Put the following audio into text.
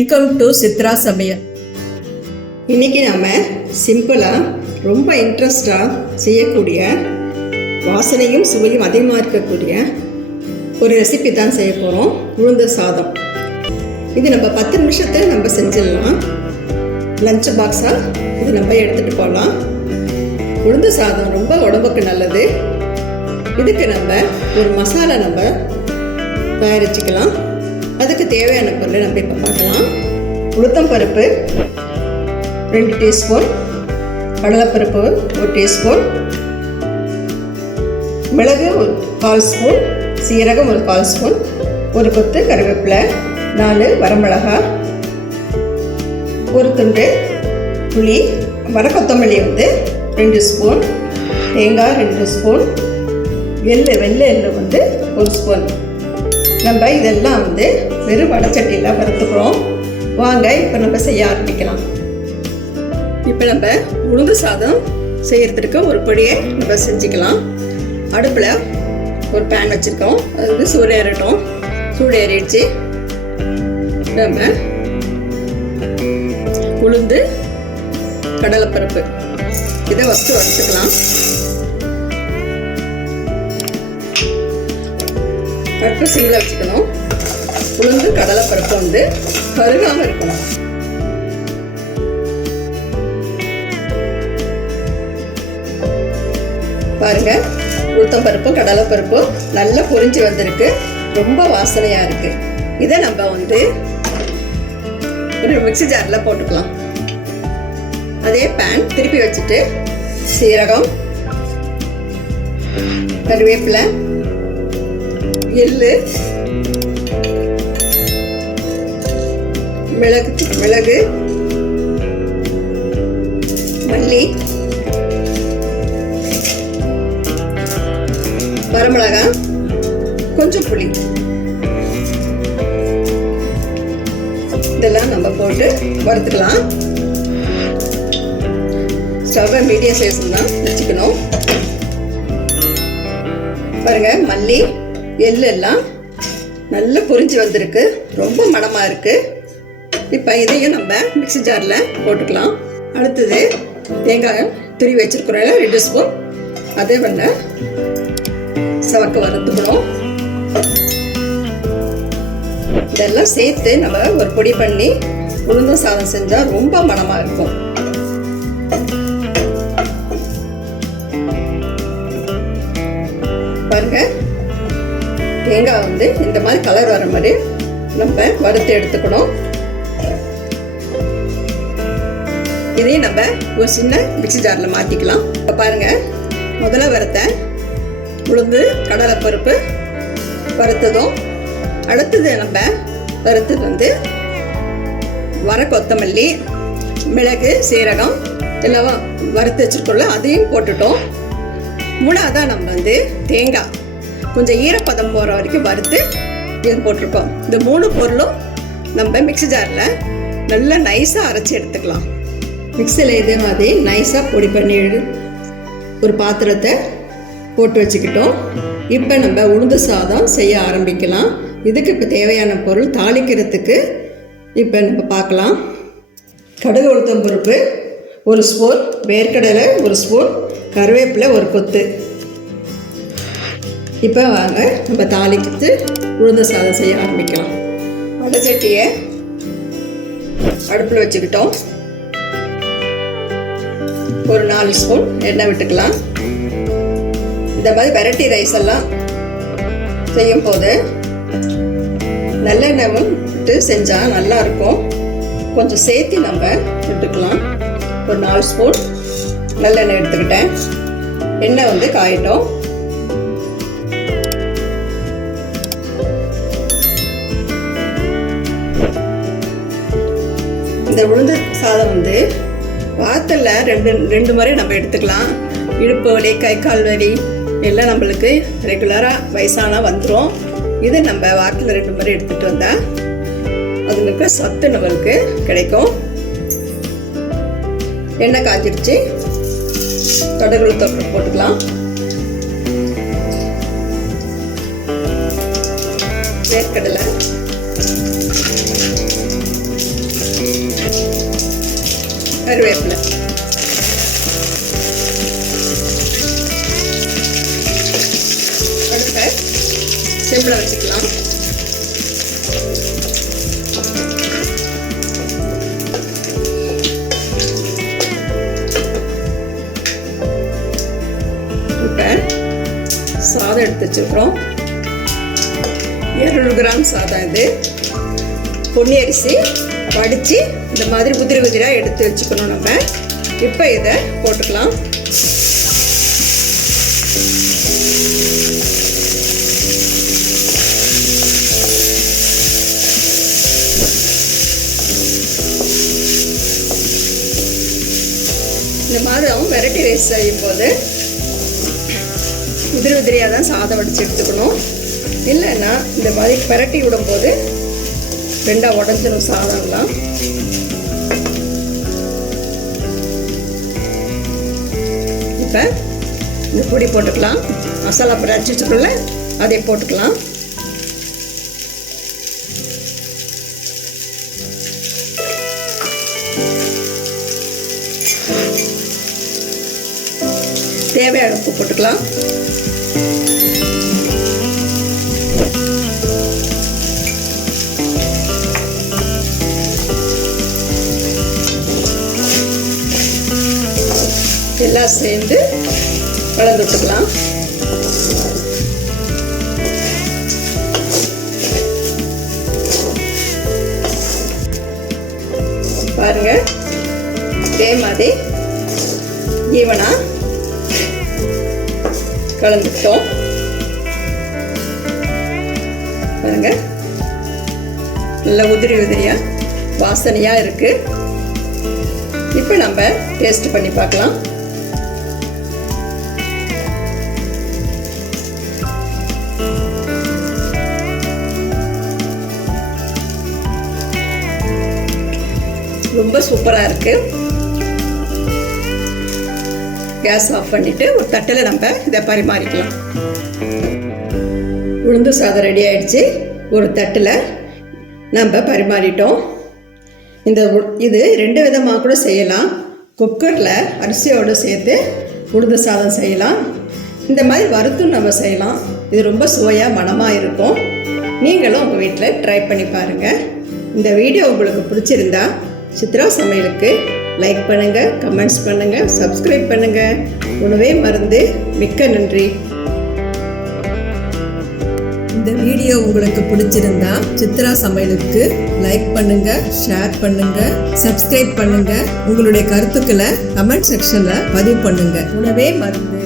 Welcome to Chitra சமையல். இன்றைக்கி நம்ம சிம்பிளாக ரொம்ப இன்ட்ரெஸ்டாக செய்யக்கூடிய வாசனையும் சுவையும் அதிகமாக இருக்கக்கூடிய ஒரு ரெசிபி தான் செய்ய போகிறோம். உளுந்து சாதம். இது நம்ம 10 நிமிஷத்தில் நம்ம செஞ்சிடலாம். லஞ்ச் பாக்ஸாக இது நம்ம எடுத்துகிட்டு போகலாம். உளுந்து சாதம் ரொம்ப உடம்புக்கு நல்லது. இதுக்கு நம்ம ஒரு மசாலா நம்ம தயாரிச்சுக்கலாம். அதுக்கு தேவையான பொருளை நம்ம இப்போ பார்க்கலாம். உளுத்தம் பருப்பு 2 டீஸ்பூன், கடலைப்பருப்பு 1 டீஸ்பூன், மிளகு 1/4 ஸ்பூன், சீரகம் 1/4 ஸ்பூன், ஒரு கொத்து கருவேப்பிலை, 4 வரமிளகாய், ஒரு துண்டு புளி, வரக்கொத்தமல்லி 2 ஸ்பூன், தேங்காய் 2 ஸ்பூன், வெள்ளை எள்ளு 1 ஸ்பூன். நம்ம இதெல்லாம் வெறும் வடச்சட்டியில் வறுத்துக்கிறோம். வாங்க இப்போ நம்ம செய்ய ஆரம்பிக்கலாம். இப்போ நம்ம உளுந்து சாதம் செய்கிறதுக்கு ஒரு பொடியை நம்ம செஞ்சுக்கலாம். அடுப்பில் ஒரு பேன் வச்சுருக்கோம். அது சூடேறட்டும். சூடேறிடுச்சு. நம்ம உளுந்து கடலைப்பருப்பு இதை வறுத்துக்கலாம். பருப்பு சிம்மில் வச்சுக்கணும். உளுந்து கடலைப்பருப்பு கருகாமல் இருக்கணும். பாருங்க, உளுத்தம் பருப்பு கடலைப்பருப்பு நல்லா பொரிஞ்சு வந்திருக்கு. ரொம்ப வாசனையா இருக்கு. இதை நம்ம ஒரு மிக்ஸி ஜாரில் போட்டுக்கலாம். அதே பேன் திருப்பி வச்சுட்டு சீரகம், கருவேப்பிலை, எள்ளு, மிளகு, மல்லி, வரமிளகாய், கொஞ்சம் புளி, இதெல்லாம் நம்ம போட்டு வறுத்துக்கலாம். ஸ்டவ்வை மீடியம் சைஸ் தான் வச்சுக்கணும். பாருங்க, மல்லி எள்ளு எல்லாம் நல்லா பொரிஞ்சு வந்திருக்கு. ரொம்ப மணமாக இருக்குது. இப்போ இதையும் நம்ம மிக்ஸி ஜாரில் போட்டுக்கலாம். அடுத்தது தேங்காய் துருவி வச்சுருக்கிறோம்ல 2 ஸ்பூன், அதே சவக்க வறுத்துக்கணும். இதெல்லாம் சேர்த்து நம்ம ஒரு பொடி பண்ணி உளுந்து சாதம் செஞ்சால் ரொம்ப மணமாக இருக்கும். பாருங்க, தேங்காய் இந்த மாதிரி கலர் வர மாதிரி நம்ம வறுத்து எடுத்துக்கணும். இதையும் நம்ம ஒரு சின்ன மிக்ஸி ஜாரில் மாற்றிக்கலாம். இப்போ பாருங்கள், முதல்ல வறுத்த உளுந்து கடலைப்பருப்பு வறுத்ததும், அடுத்தது நம்ம வறுத்தது வர கொத்தமல்லி, மிளகு, சீரகம் எல்லாம் வறுத்து வச்சுருக்கோம்ல, அதையும் போட்டுட்டோம். மூணாவதாக நம்ம தேங்காய் கொஞ்சம் ஈரப்பதம் போகிற வரைக்கும் வறுத்து இது போட்டிருக்கோம். இந்த 3 பொருளும் நம்ம மிக்ஸி ஜாரில் நல்லா நைஸாக அரைச்சி எடுத்துக்கலாம். மிக்சியில் இதே மாதிரி நைஸாக பொடி பண்ணி ஒரு பாத்திரத்தை போட்டு வச்சுக்கிட்டோம். இப்போ நம்ம உளுந்து சாதம் செய்ய ஆரம்பிக்கலாம். இதுக்கு இப்போ தேவையான பொருள் தாளிக்கிறதுக்கு இப்போ நம்ம பார்க்கலாம். கடுகு உளுத்தம் பருப்பு 1 ஸ்பூன், வேர்க்கடலை 1 ஸ்பூன், கருவேப்பிலை 1 கொத்து. இப்போ வாங்க நம்ம தாளிக்கிட்டு உளுந்து சாதம் செய்ய ஆரம்பிக்கலாம். வடச்சட்டியை அடுப்பில் வச்சுக்கிட்டோம். ஒரு 4 ஸ்பூன் எண்ணெய் விட்டுக்கலாம். இந்த மாதிரி வெரைட்டி ரைஸ் எல்லாம் செய்யும் போது நல்லெண்ணெய் விட்டு செஞ்சால் நல்லாயிருக்கும். கொஞ்சம் சேர்த்து நம்ம விட்டுக்கலாம். ஒரு 4 ஸ்பூன் நல்லெண்ணெய் எடுத்துக்கிட்டேன். எண்ணெய் காயட்டும். இந்த உளுந்து சாதம் வாரத்தில் 2 முறை நம்ம எடுத்துக்கலாம். இடுப்பு வலி, கை கால் வலி எல்லாம் நம்மளுக்கு ரெகுலராக வயசானா வந்துடும். இது நம்ம வாரத்தில் 2 முறை எடுத்துகிட்டு வந்தால் அதுங்களுக்கு சத்து நம்மளுக்கு கிடைக்கும். எண்ணெய் காய்ச்சிடுச்சு. கடுகு தொட்டு போட்டுக்கலாம். வேர்க்கடலை, வச்சுருக்குறோம். 200 கிராம் சாதம் இது. பொன்னி அரிசி வடித்து இந்த மாதிரி உதிரி உதிரியாக எடுத்து வச்சுக்கணும் நம்ம. இப்போ இதை போட்டுக்கலாம். இந்த மாதிரி வெரைட்டி ரைஸ் செய்யும்போது உதிரி உதிரியாக தான் சாதம் வடித்து எடுத்துக்கணும். இல்லைன்னா இந்த மாதிரி பரட்டி விடும்போது ரெண்டாக உடஞ்சிடும் சாதம்லாம். இப்போ இந்த பொடி போட்டுக்கலாம். மசாலா பொடி அரைச்சி வச்சுக்கல அதை போட்டுக்கலாம். தேவையான உப்பு போட்டுக்கலாம். எல்லாம் சேர்ந்து கலந்து விட்டுக்கலாம். பாருங்க, இதே மாதிரி ஈவனா கலந்துட்டோம். பாருங்க, நல்ல உதிரி உதிரியா வாசனையா இருக்கு. இப்போ நம்ம டேஸ்ட் பண்ணி பார்க்கலாம். ரொம்ப சூப்பரா இருக்கு. கேஸ் ஆஃப் பண்ணிட்டு ஒரு தட்டில் நம்ம இதை பரிமாறிக்கலாம். உளுந்து சாதம் ரெடி ஆயிடுச்சு. ஒரு தட்டில் நம்ம பரிமாறிட்டோம். இது 2 விதமாக கூட செய்யலாம். குக்கரில் அரிசியோடு சேர்த்து உளுந்து சாதம் செய்யலாம். இந்த மாதிரி வறுத்தும் நம்ம செய்யலாம். இது ரொம்ப சுவையாக மணமாக இருக்கும். நீங்களும் உங்கள் வீட்டில் ட்ரை பண்ணி பாருங்கள். இந்த வீடியோ உங்களுக்கு பிடிச்சிருந்தா சித்ரா சமையலுக்கு லைக் பண்ணுங்கள், கமெண்ட்ஸ் பண்ணுங்கள், சப்ஸ்கிரைப் பண்ணுங்கள். உணவே மருந்து. மிக்க நன்றி. இந்த வீடியோ உங்களுக்கு பிடிச்சிருந்தா சித்ரா சமையலுக்கு லைக் பண்ணுங்க, ஷேர் பண்ணுங்க, சப்ஸ்கிரைப் பண்ணுங்க. உங்களுடைய கருத்துக்களை கமெண்ட் செக்ஷன்ல பதிவு பண்ணுங்க. உணவே மருந்து.